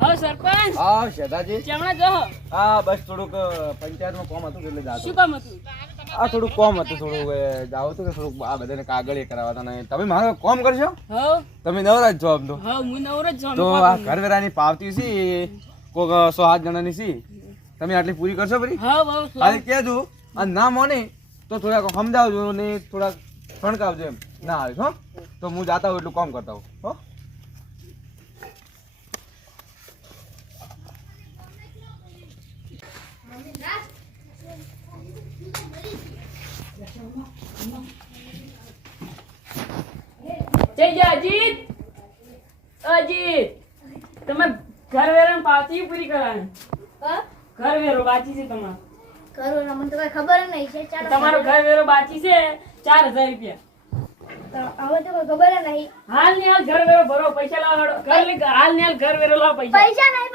હા સરપંચ. હા શેઠાજી. ચમણા જો. હા બસ થોડુંક પંચાયતમાં કામ હતું એટલે જાતો. શું કામ હતું? આ થોડુંક કામ હતું, થોડું જાવ હતું કે થોડુંક આ બધાને કાગળિયા કરાવતા ને તમે મારું કામ કરશો? હા તમે નવરા જ છો આમ તો. હા હું નવરો જ છું. તો આ ઘરવેરાની પાવતી છે કોક 100 જણાની છે, તમે આટલી પૂરી કરશો ફરી? હા બહુ ખાલી કહેજો અને ના મોને તો થોડાક સમજાવજો ને થોડાક ફણકાવજો એમ ના આવે હો. તો હું જાતા હોઉં એટલું કામ કરતા હોઉં હો. જય અજીત. અજીત તમે ઘર વેરાની પાવતી પૂરી કરવાની. ઘર વેરો બાકી છે તમારો. મને તો કઈ ખબર જ નહીં છે. ચાલો તમારો ઘર વેરો બાકી છે 4000 રૂપિયા. હવે તો કોઈ ખબર જ નહીં. હાલ ને હાલ ઘર વેરો ભરો, પૈસા લાવો. હાલ ને હાલ ઘર વેરો લાવો પૈસા. પૈસા નહીં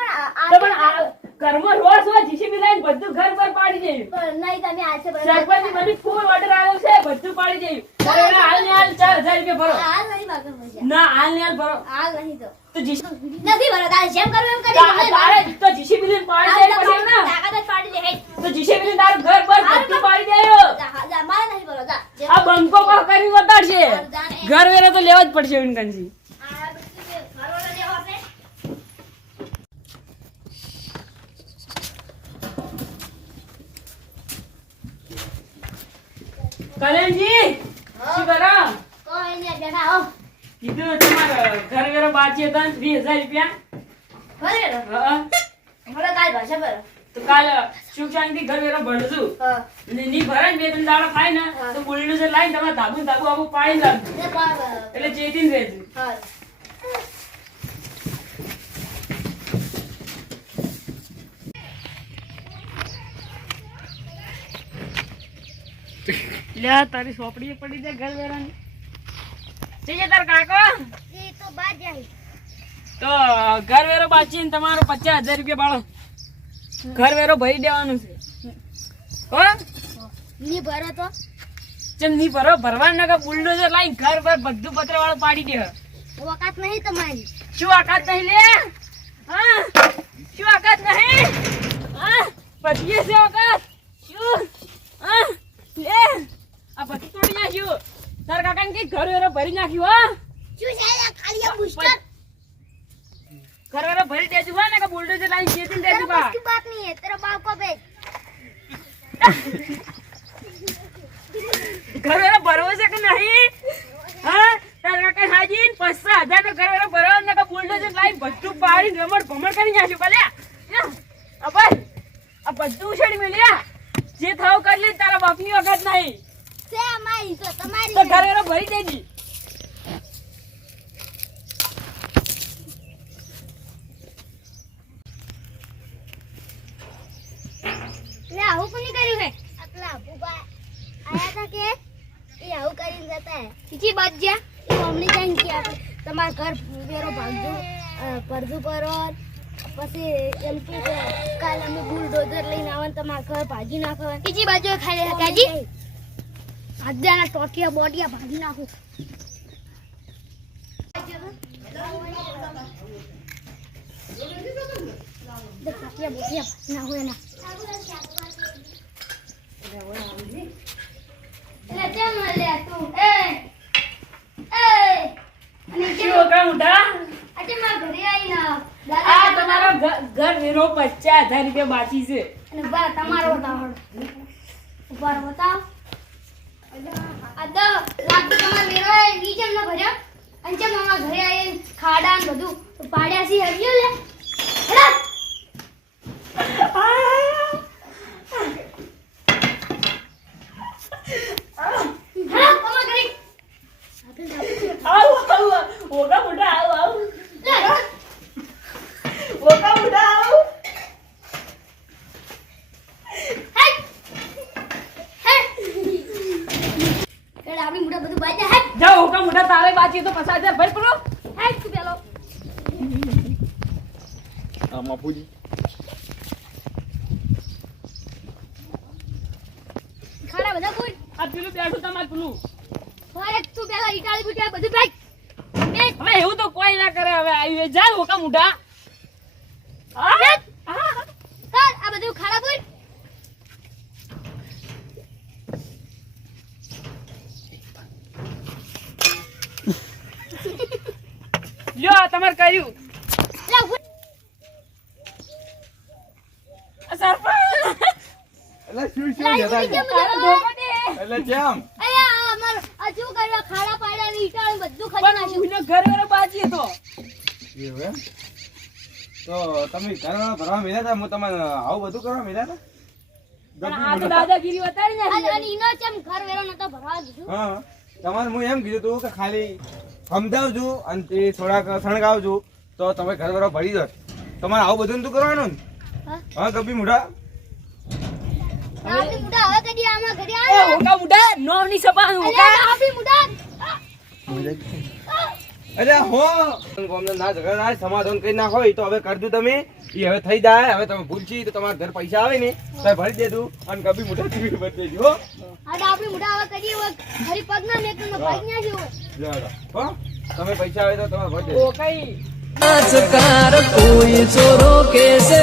તો પણ આ ઘરમાં રોજ રોજ જીસીબી લઈને બધું ઘર પર પાડી દેવું. પણ નહીં તમે આજે સરપંચ મને ફૂલ ઓર્ડર આવ્યો છે, બધું પાડી દેવું. ઘર વેરો હાલ ને હાલ 4000 રૂપિયા ભરો. હાલ નહીં માગો પૈસા. ના હાલ ને હાલ ભરો. હાલ નહીં તો જીસીબી નથી ભરો. તારે જેમ કરવું એમ કરી. તારે તો જીસીબી લઈને પાડી દે પછી ના તાકાત જ પાડી દે. તો જીસીબી લઈને તારું ઘર પર બધું પાડી દેયો. મારે નહીં ભરો. જા આ બંકો કો કરી બતાડશે. ઘર વેરો તો લેવા જ પડશે વિનકનજી. કલેનજી શું કરો? કોઈ નહીં બેઠા હો. કીધું તમારા ઘર વેરો બાકી હતા 20000 રૂપિયા. ભરે રો. હા હવે કાલ ભાષા ભરો. તો કાલ સુખ શાંતિ ઘર વેરો ભરજો. હા ને ની ભરાય ને 2-3 દાડા ખાય ને તો બુલડોઝર લાઈને તમારા ધાબુ આવું પાડી લાવજો. ને પાર એટલે ચેતીને રહેજો. હા લે તારી સોપડી પડી જાય ઘર વેરાની. જઈએ તાર કાકો. એ તો બાદ જાય. તો ઘર વેરો બાકી ને તમારો 50000 રૂપિયા બાળો ઘર વેરો ભરી દેવાનું છે. હો ની ભરો તો ચમ ની ભરો ભરવાનું ના કે બુલડોઝર લાઈન ઘર પર બધું પત્ર વાળો પાડી દે. વખત નહીં તમારી. શું આકાત નહીં લે? હા શું આકાત નહીં? હા પતિએ છે આકાત. શું હા લે આ પતિ તોડી નાખ્યું. તાર કાકાને કે ઘર વેરો ભરી નાખ્યું. હા શું છે ખાલી આ બુસ્ટર. ઘર વેરો ભરી દેજો હા ને કે બુલડોઝર લાઈન ચેતીને દેજો બા. की बात नहीं है तेरा बाप को भेज. ઘર વેરો ભરવો છે કે નહીં? હા તાર કાકા હાજી 5000 નો ઘર વેરો ભરવો ને કે બુલડોઝર લાઈન બધું પાડીને રમણ ભમણ કરી નાખ્યું. કાલ્યા આ ભાઈ આ બધું ઉછેડી મેલ્યા. જે થાવ કરી લે તારા બાપની વખત નહીં. से हमारी तो तुम्हारी તો ઘર વેરો ભરી દેજી. ले आऊ कोनी કર્યું है अपना बुबा आया था के ये आऊ કરીને જતા है किसी बात जा ये हमने जान किया તમાર ઘર વેરો ભાગજો પરદુ પરો પછી એમ કે કાલ અમે બુલડોઝર લઈને આવન તમાર ઘર ભાગી નાખો બીજી બાજુ ખાલી હકાજી આજના ટોટિયા બોટિયા ભાગી નાખો ટોટિયા બોટિયા ના હોય ના એટલે કેમ લે તું એ અને શું કામ ઉઠા? આજે મારા ઘરે આવીને આ તમારો ઘર વેરો 50000 રૂપિયા બાકી છે. અને બા તમારો બતાવો ઉપર બતાવ આ દો લાખ તમારો વેરો એ નીચે ન ભર્યો અને જેમ મારા ઘરે આવીને ખાડા ને બધું પાડ્યા સી હરિયો લે હેડા ઓકા મોટા આવ ઓકા મોટા આવ આપણી મોટા બધું બાજે હે જાઓ ઓકા મોટા તારે બાકી તો 50000 ભર પડો. હે તું પેલો બાપુજી ખાડા બધા કોઈ આ પેલું બેઠું તમાર પેલું અરે તું પેલા ઇટાલી બુટિયા બધું ભાઈ હવે એવું તો કોઈ ના કરે. હવે આવી જા ઓકા મોટા હા? કર આ બધું ખાડા બોલ. લ્યો આ તમારે કર્યું. લે ઉભો. આ સરપંચ એટલે શું શું લે, કહેતા ઉભી છે? કેમ ઉભી ધોકો દે. એટલે કેમ અરે આ અમાર આ શું કરવા ખાડા પાડ્યા ને ઈટાળું બધું ખાઈ પણ નાખ્યું. ઉઈનો ઘર વાળો બાજી હતો. એવું એમ? તો તમે ઘરમાં ભરવા મેળ્યા હતા હું તમને આવું બધું કરવા મેળ્યા હતા પણ આ તો દાદાગીરી વતાડી અને નાખી. ઈનો ચમ ઘર વેરો નતો ભરવા દીધું. હા તમારે હું એમ કીધું તું કે ખાલી સમજાવજો અને તે થોડાક શણગાવજો તો તમે ઘર ભરવા ભરી દો તમારે આવું બધું નતું કરવાનું ને? હા? હા કભી મોઢા આપી મુઢા હવે કદી આમાં ઘરે એ આવે. હોકા મુઢા નોમની સપાનું અરે હોકા. આપી મુઢા. અરે હો ગોમને ના ઝઘડા ના સમાધાન કરી નાખો એ તો હવે કરજો તમે એ હવે થઈ જાય હવે તમે ભૂલશી તો તમારા ઘર પૈસા આવે ને તો ભરી દેજો અને કભી મોઢા ટીવી ભરી દેજો હો આ આપી મુઢા હવે કદી હવે ઘરે પગ ના મેક નો ભાઈ ના જેવો. જાઓ, હો તમે પૈસા આવે તો તમારે ભરી દેજો હોકાઈ. नाचकार कोई चोरों के से